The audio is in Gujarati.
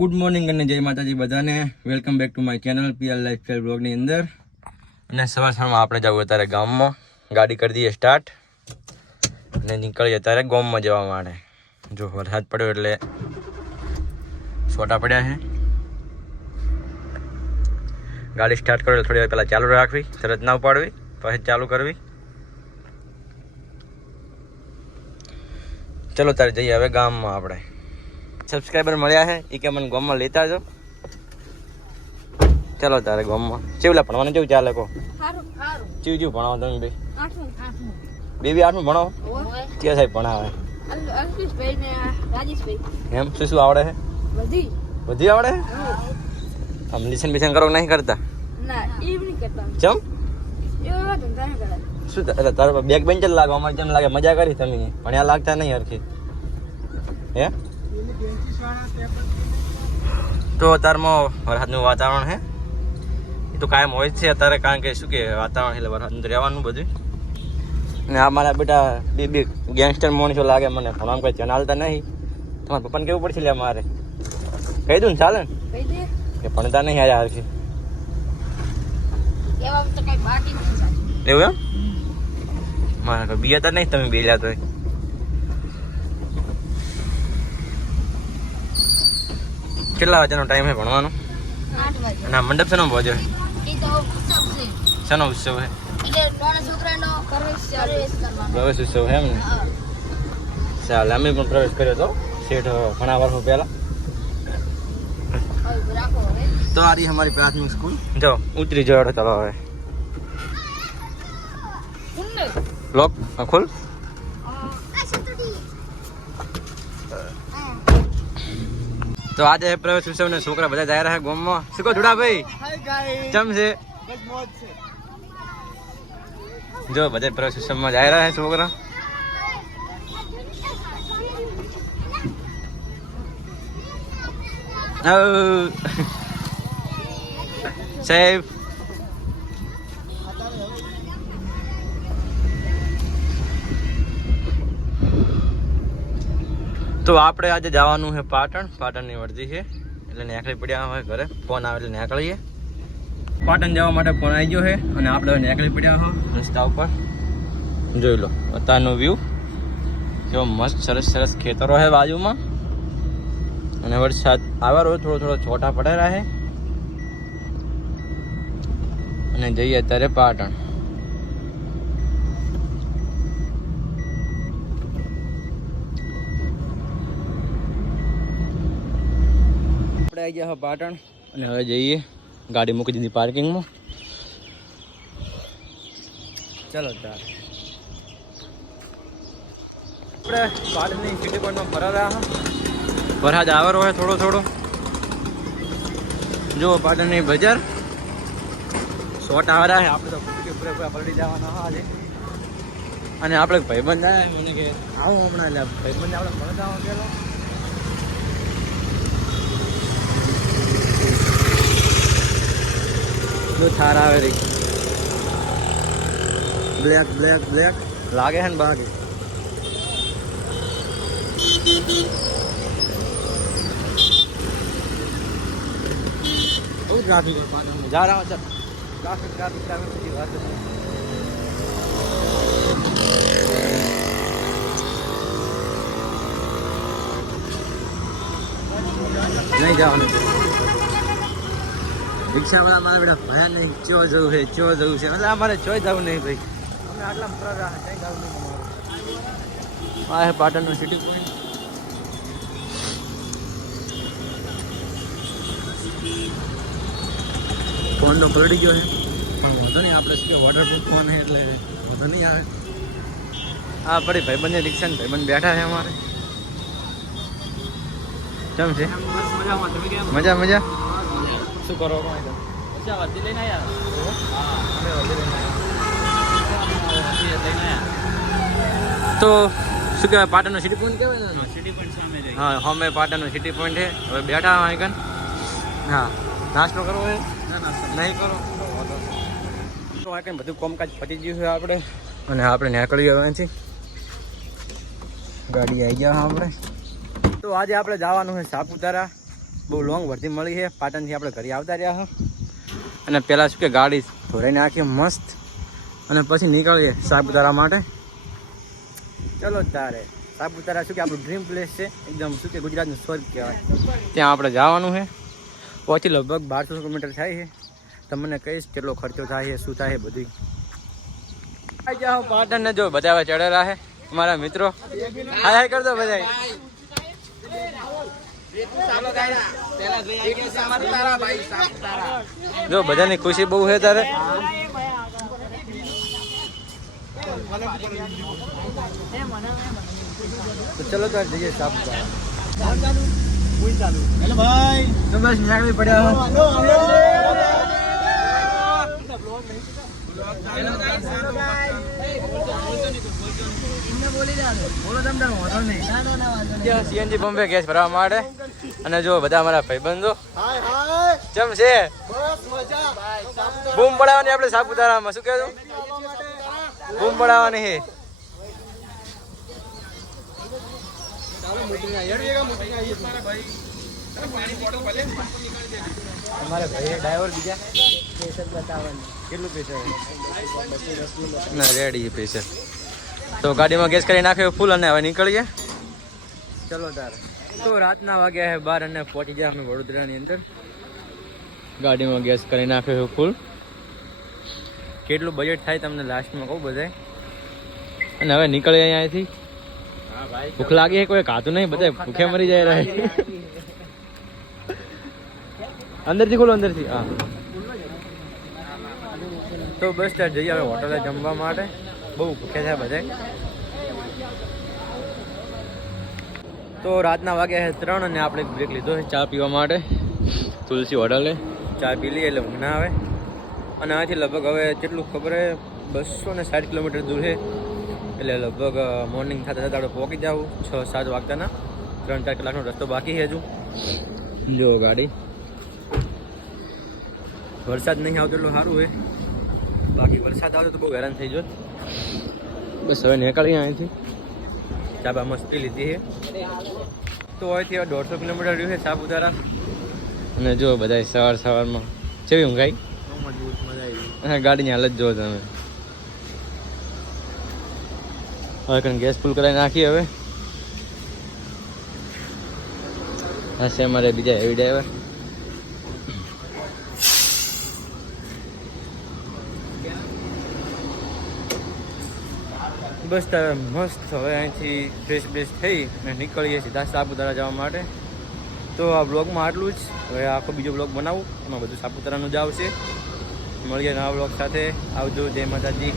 ગુડ મોર્નિંગ અને જય માતાજી બધાને. Welcome back to my channel PR lifestyle બ્લોગની અંદર. અને સવારમાં આપણે જવું અત્યારે ગામમાં, ગાડી કરી દઈએ સ્ટાર્ટ અને નીકળીએ અત્યારે ગામમાં જવા માટે. જો વરસાદ પડ્યો એટલે છોટા પડ્યા છે. ગાડી સ્ટાર્ટ કરો થોડી વાર પહેલાં ચાલુ રાખવી, તરત ના ઉપાડવી, પછી ચાલુ કરવી. ચલો તારે જઈએ હવે ગામમાં. આપણે સબસ્ક્રાઈબર મળ્યા છે એ કે મને ગામમાં લેતા જો. ચાલો તારે ગામમાં. ચેવલા ભણવાનું કેવું ચાલે કહો? ચેવું ચેવું ભણાવો તમે બે? બે 8મું ભણાવો? ક્યાં સાહેબ ભણાવે? એમ શું શું આવડે છે? બધી આવડે છે? આમ લિસન બિસન કરો નહીં કરતા? ચમ શું તારા બેક બેન્ચ જ લાગો? અમારે જેમ લાગે મજા કરી તમે, ભણ્યા લાગતા નહીં હરખી. હે તો અત્યારમાં વરસાદનું વાતાવરણ છે એ તો કાયમ હોય જ છે અત્યારે, કારણ કે શું કે વાતાવરણ એટલે વરસાદનું રહેવાનું બધું. અને આ મારા બેટા બે ગેંગસ્ટર મોણસો લાગે મને, પણ આમ કોઈ ચનાલતા નહીં. તમારા પપ્પાને કેવું પડશે લે મારે? કહી દઉં ને ચાલે ને? કે ભણતા નહીં આયા હરખી એવું એમ? મારા કોઈ બિયાતા નહીં તમે બેલા તો. કેટલા વાગ્યાનો ટાઈમ છે ભણવાનો? 8 વાગે. અને આ મંડપ શેનો ભોજો છે? શેનો ઉત્સવ છે? પ્રવેશ ઉત્સવ છે એમ ને? ચાલે, અમે પણ પ્રવેશ કર્યો હતો શેઠ ઘણા વર્ષો પહેલા. તો આ રહી અમારી પ્રાથમિક સ્કૂલ. જો ઉતરી જાવ. ચાલો હવે લોક ખોલ. તો આજે પ્રવેશ ઉત્સવ ને છોકરા બધા જાય રહ્યા ગામમાં. શું કહો જુડા ભાઈ? ચમ છે? જો બધા પ્રવેશ ઉત્સવમાં જાય રહ્યા છોકરા. સાહેબ તો આપણે આજે જવાનું છે પાટણ. પાટણની વર્દી છે એટલે નેકળી પડ્યા હોય ઘરે. ફોન આવે એટલે નીકળીએ. પાટણ જવા માટે ફોન આવી ગયો છે અને આપણે નીકળી પડ્યા હો રસ્તા ઉપર. જોઈ લો અત્યારનો વ્યૂ કેવો મસ્ત, સરસ સરસ ખેતરો છે બાજુમાં અને વરસાદ આવે રોજ થોડો થોડો છોટા પડેલા છે. અને જઈએ અત્યારે પાટણ. આવી ગયા પાટણ અને હવે જઈએ. ગાડી મૂકી દીધી પાર્કિંગમાં. ચાલો તાર આપણે પાટણની સિટી પોઈન્ટમાં ફરવા રહ્યા. વરસાદ આવેલો હોય થોડો થોડો. જો પાટણની બજાર શોર્ટ આવેલા છે. આપણે તો પૂરેપૂરા પલટી જવાના આજે. અને આપણે ભાઈબંધ આવ્યા મને કે આવું હમણાં, એટલે ભાઈબંધ આપણે ભણતા આવો ગયેલો. જો થાર આવે રહી બ્લેક બ્લેક બ્લેક લાગે છે ને બાકી. બહુ ટ્રાફિક જા રહા છે. ટ્રાફિક ટ્રાફિક ટ્રાફિક બધી વાત નહીં જવાનું. રિક્ષાવાળા મારા બેટા ભયા નહીં ચો જવું છે, ચો જવું છે. એટલે અમારે ચોય જવું નહીં ભાઈ. અમે આટલા ફરવા કઈ જવું નહીં અમારે. આ છે પાટણનો સિટી પોઈન્ટ. ફોન તો પલટી ગયો છે પણ વાંધો નહીં. આપણે શું કે વોટરપ્રૂફ ફોન છે એટલે વાંધો નહીં આવે. હા પડી ભાઈબંધની રિક્ષા ને ભાઈબંધ બેઠા છે અમારે. કેમ છે? મજા મજા. શું કરો? વર્દી લઈને આવ્યા તો શું કહેવાય? પાટણનો સિટી પોઈન્ટ કહેવાય ને? સિટી પોઈન્ટ સામે. હા સામે પાટણનો સિટી પોઈન્ટ છે. હવે બેઠા અહીં. હા નાસ્તો કરવો હોય? નહીં કરો તો આ કંઈ બધું કામકાજ પતી ગયું છે આપણે. અને આપણે નીકળી ગયા અહીંથી. ગાડી આવી ગયા આપણે. તો આજે આપણે જવાનું છે સાપુતારા. બહુ લોંગ વર્ધી મળી છે. પાટણથી આપણે ઘરે આવતા રહ્યા હા. અને પહેલાં શું કે ગાડી ધોરાઈ નાખીએ મસ્ત અને પછી નીકળીએ સાપુતારા માટે. ચલો તારે સાપુતારા શું કે આપણું ડ્રીમ પ્લેસ છે, એકદમ શું કે ગુજરાતનું સ્વર્ગ કહેવાય. ત્યાં આપણે જવાનું છે. પહોંચી લગભગ 1200 કિલોમીટર થાય છે. તમને કહીશ કેટલો ખર્ચો થાય છે, શું થાય બધું. આવી જાઓ પાટણને. જો બધા હવે ચડેલા છે અમારા મિત્રો. હાય હાય કરતો બધા. જો બધાની ખુશી બહુ છે તારે. તો ચલો તાર જઈએ સાપુતારા. હેલો ભાઈ. તો બસ નીકળી પડ્યા. સીએનજી પંપે ગેસ ભરવા માટે. અને જો બધા અમારા ભાઈબંધો ચમ છે. બૂમ પડાવવાની આપણે સાપુતારામાં. શું કહેવું? બૂમ પડાવવાની છે. અમારે ભાઈ ડ્રાઈવર બીજા પ્રેશર બતાવવાનું. કેટલું પ્રેશર? ના રેડી છે પ્રેશર. તો ગાડીમાં ગેસ કરી નાખ્યો ફૂલ અને હવે નીકળીએ. ચલો તારે. તો રાતના વાગ્યા છે 12 અને પહોંચી ગયા અમે વડોદરાની અંદર. ગાડીમાં ગેસ કરી નાખ્યો ફૂલ. કેટલું બજેટ થાય તમને લાસ્ટમાં કહું બધાય. અને હવે નીકળીએ અહીંયાથી. ભૂખ લાગી કોઈ ખાતું નહીં, બધા ભૂખે મરી જાય રહે. અંદરથી ખોલો, અંદરથી. હા તો બસ ત્યાં જઈએ હવે હોટલે જમવા માટે. બહુ ભૂખ્યા છે બધા. તો રાતના વાગ્યા છે 3 અને આપણે બ્રેક લીધો છે ચા પીવા માટે. તુલસી હોટલે ચા પી લઈએ એટલે ઊંઘ ના આવે. અને અહીંથી લગભગ હવે કેટલું ખબર છે 260 કિલોમીટર દૂર છે. એટલે લગભગ મોર્નિંગ થતાં થતાં આપણે પહોંચી જાવ 6-7 વાગતાના. 3-4 કલાકનો રસ્તો બાકી છે હજુ. જો ગાડી. વરસાદ નહીં આવતો એટલું સારું હોય, બાકી વરસાદ આવતો તો બહુ હેરાન થઈ જાય. બસ હવે નીકળીએ અહીંથી. ચાબા મસ્તી લીધી છે. તો અહીંથી 150 કિલોમીટર રહ્યું છે સાપુતારા. અને જો બધા સવારમાં કેવી ઊંઘાઈ. ગાડીની હાલત જો તમે. હવે ગેસ ફૂલ કરાવી નાખીએ. હવે હશે અમારે બીજા હેવી ડ્રાઈવર. બસ તારે મસ્ત. હવે અહીંથી ફ્રેશ બ્રેશ થઈ અને નીકળીએ સીધા સાપુતારા જવા માટે. તો આ બ્લોગમાં આટલું જ. હવે આખો બીજો બ્લોગ બનાવું, એમાં બધું સાપુતારાનું જ આવશે. મળીએ નવા બ્લોગ સાથે. આવજો. જય માતાજી.